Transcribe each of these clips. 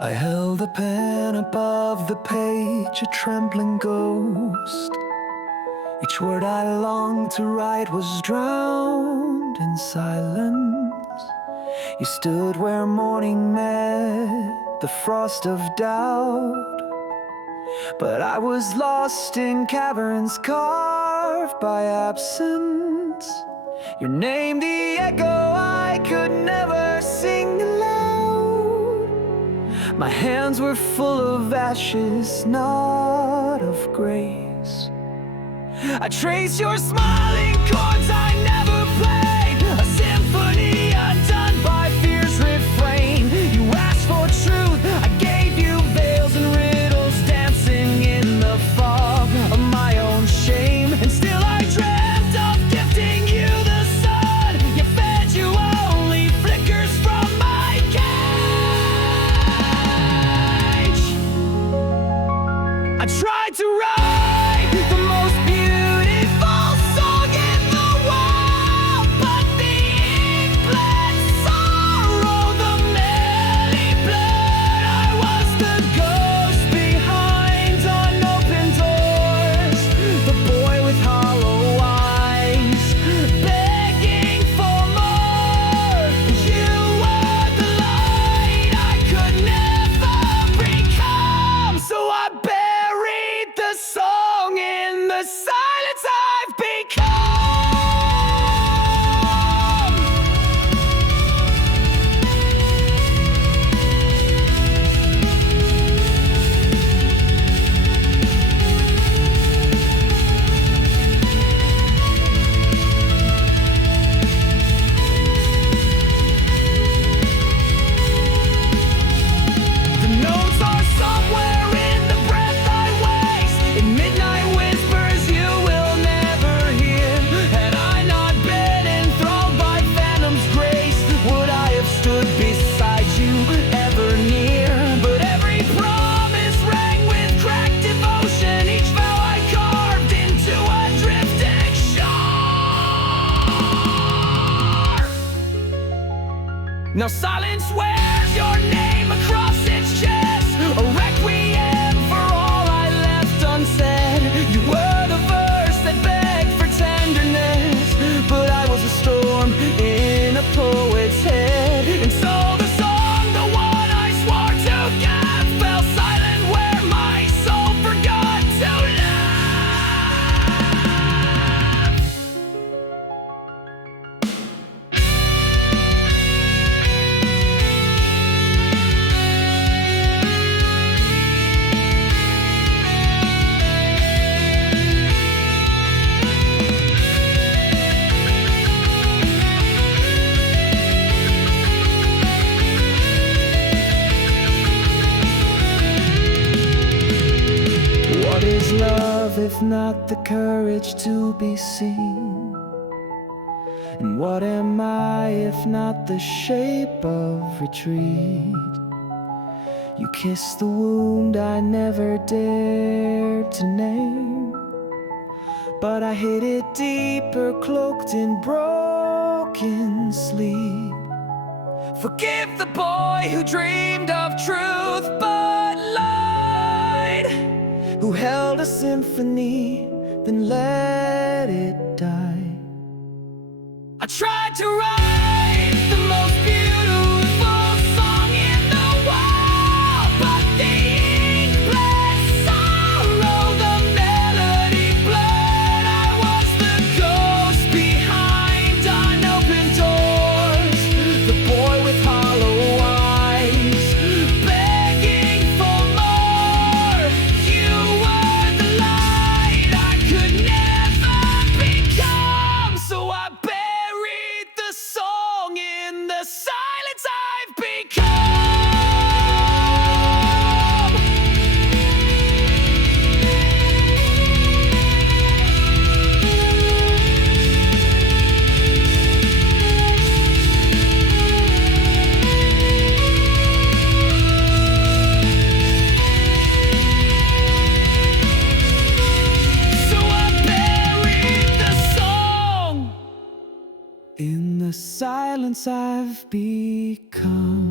I held the pen above the page, a trembling ghost. Each word I longed to write was drowned in silence. You stood where morning met the frost of doubt, but I was lost in caverns carved by absence. Your name, the echo I could never sing aloud. My hands were full of ashes, not of grace. I trace your smiling chords I never played, a symphony undone by fear's refrain. You asked for truth, I gave you veils and riddles, dancing in the fog of my own shame. And still I dreamt of gifting you the sun, yet fed you only flickers from my cage. I tried to write the most beautiful song in the world, but the ink bled sorrow, the melody blurred. I was the ghost behind unopened doors, the boy with hollow eyes, begging for more. You were the light I could never become, so I buried the song in the silence I've become. The notes are somewhere in the breath I waste, in midnight whispers you will never hear. Had I not been enthralled by phantom's grace, would I have stood beside you ever near? But every promise rang with cracked devotion, each vow I carved into a drifting shore. Now silence wears your name across its chest, a requiem for all I left unsaid. You were the verse that begged for tenderness, but I was a storm in a poet's head. And so the song, the one I swore to give, fell silent where my soul forgot to live. What is love if not the courage to be seen? And what am I if not the shape of retreat? You kissed the wound I never dared to name, but I hid it deeper, cloaked in broken sleep. Forgive the boy who dreamed of truth but lied, who held a symphony, then let it die. I tried to write the most beautiful song in the world, but the ink bled sorrow, the melody blurred. I was the ghost behind unopened doors, the boy with hollow eyes, begging for more. You were the light I could never become, so I buried the song in the silence I've become. So I buried the song in the silence I've become.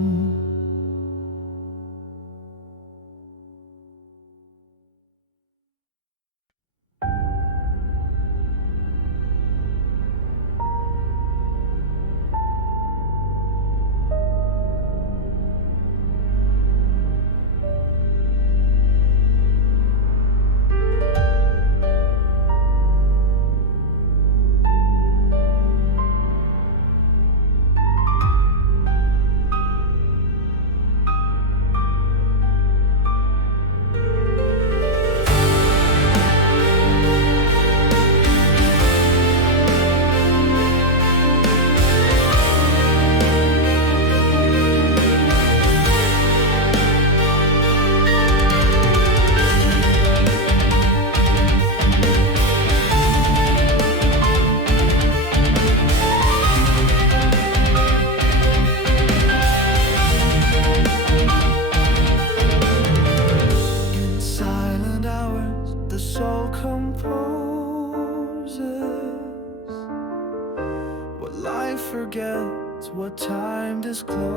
forget what time discloses.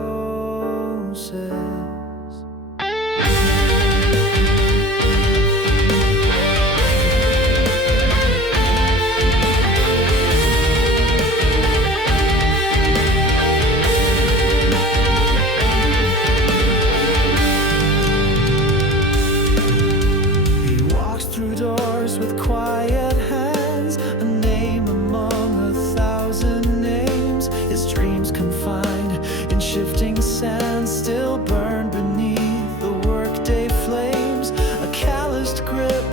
Through doors with quiet hands, a name among 1,000 names. His dreams confined in shifting sands, still burn beneath the workday flames. A calloused grip,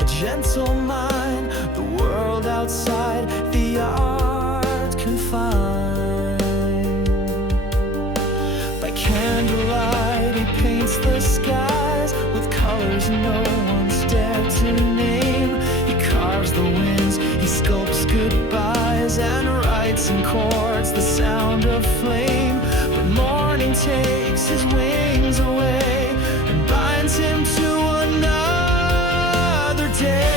a gentle mind, the world outside, the art confined. By candlelight he paints the skies with colors no one's dared to name. He carves the winds, he sculpts goodbyes, and writes in chords the sound of flame. But morning takes his wings away and binds him to another day.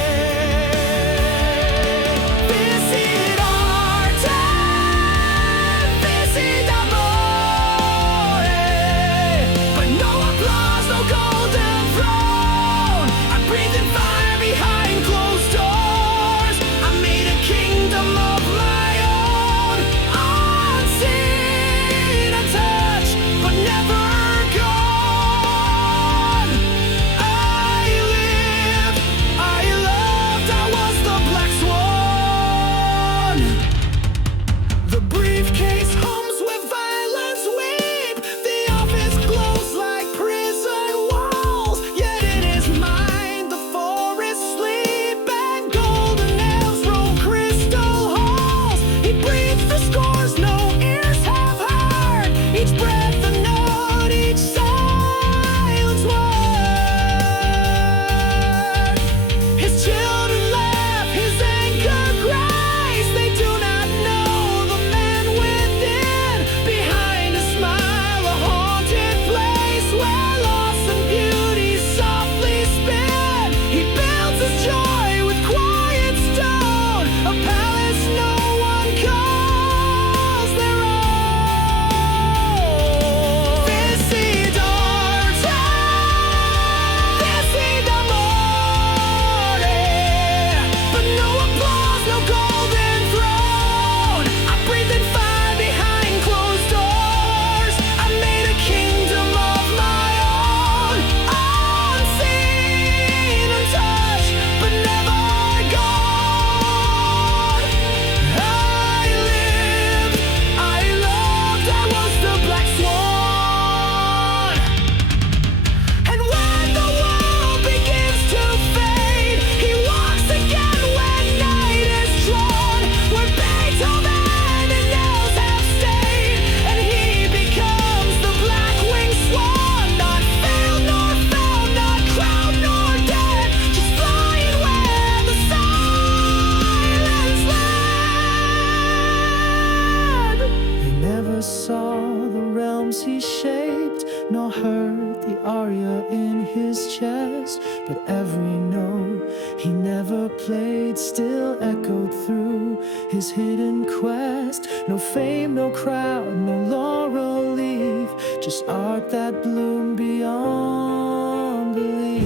He shaped, nor heard the aria in his chest. But every note he never played still echoed through his hidden quest. No fame, no crowd, no laurel leaf, just art that bloomed beyond belief.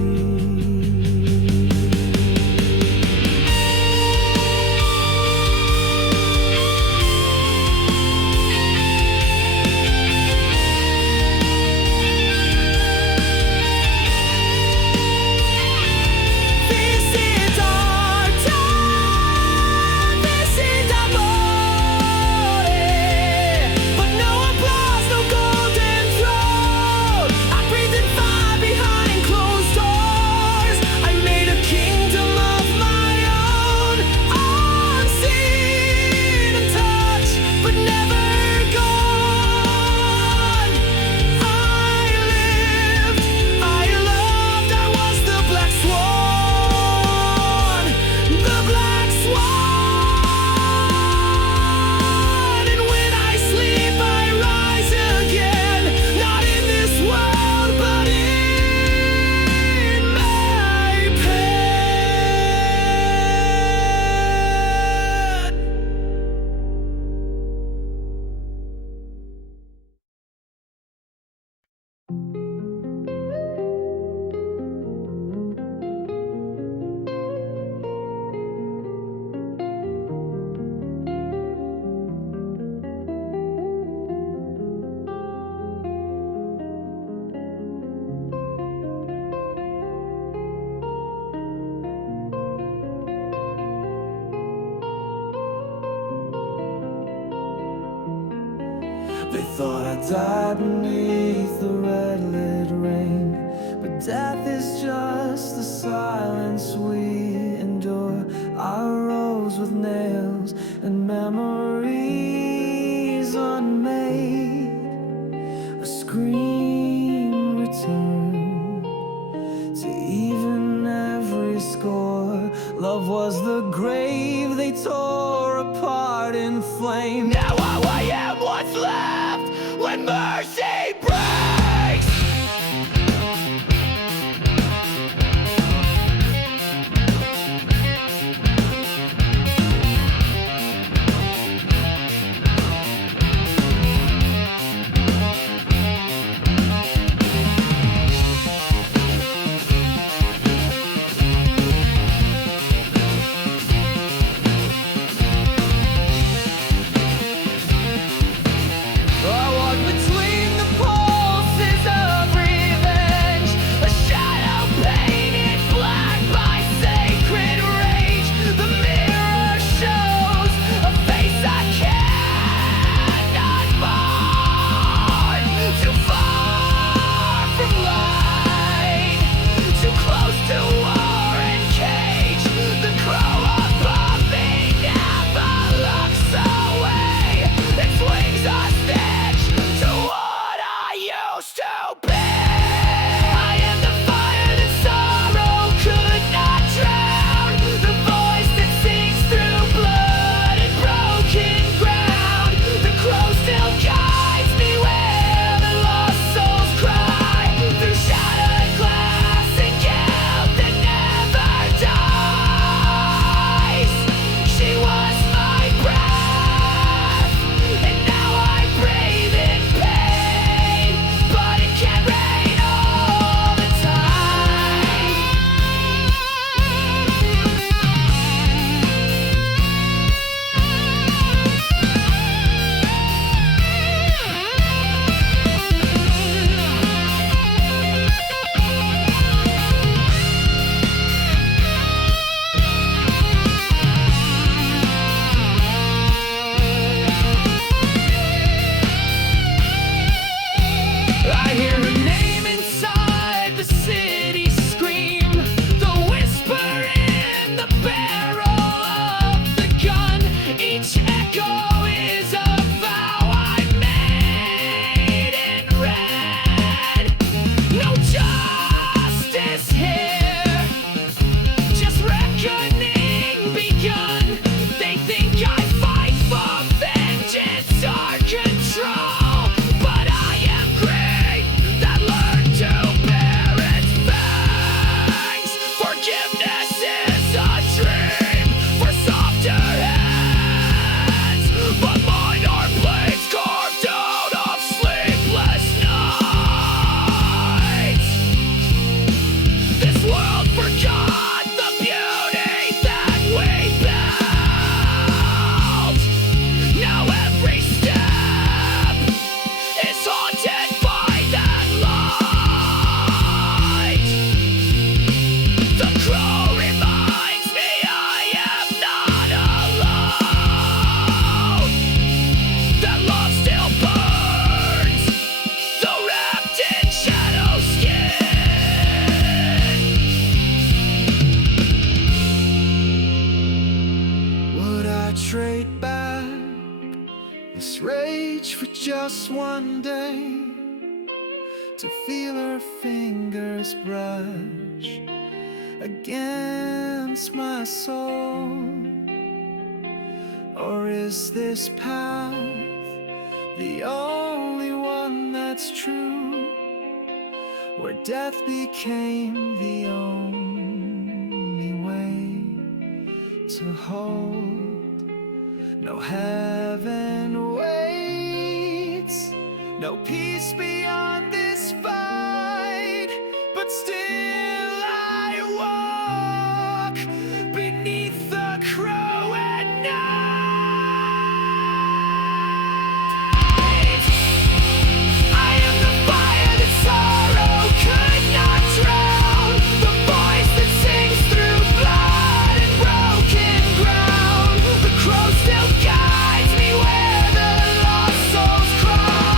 Behind They thought I died beneath the red-lit rain, but death is just the silence we endure. I rose with nails and memories unmade. A scream returned to even every score. Love was the grave they tore apart in flame. Now all I am what's left when mercy breaks. Just one day to feel her fingers brush against my soul? Or is this path the only one that's true, where death became the only way to hold? No heaven waits, no peace beyond this fight, but still I walk beneath the crow at night. I am the fire that sorrow could not drown, the voice that sings through blood and broken ground. The crow still guides me where the lost souls cry.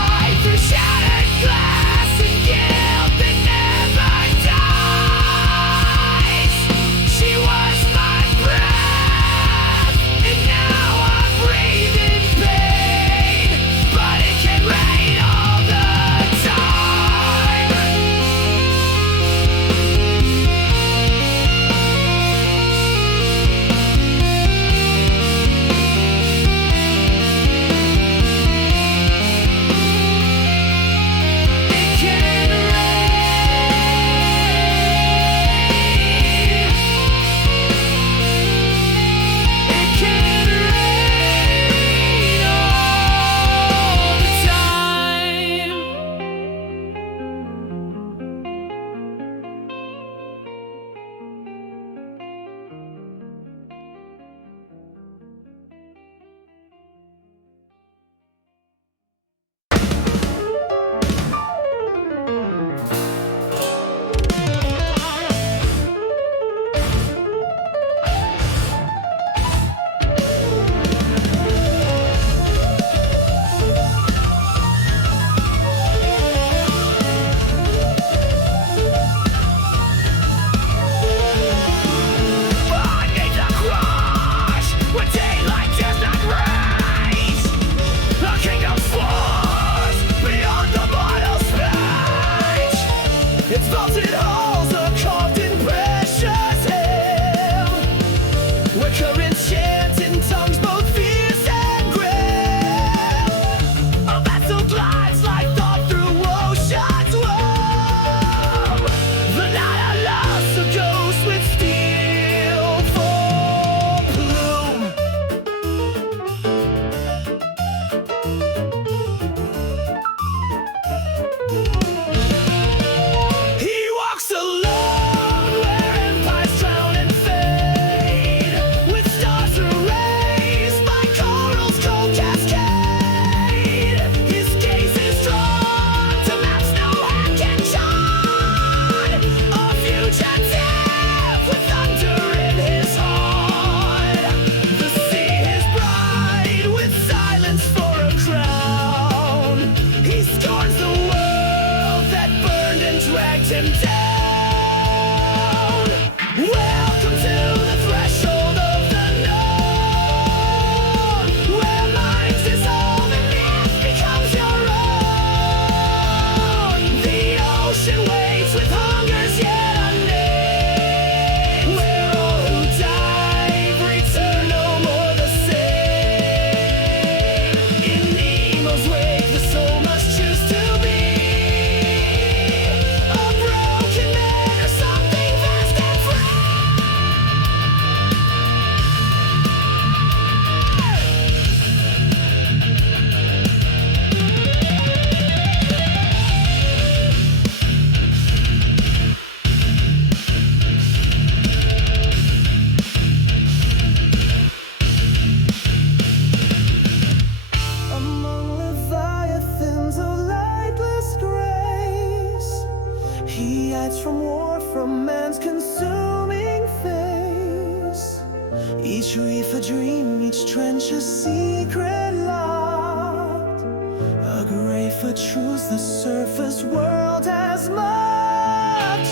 each trench a secret locked, a grave for truths the surface world has mocked.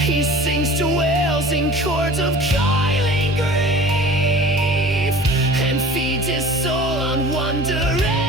He sings to whales in chords of coiling grief, and feeds his soul on wonder.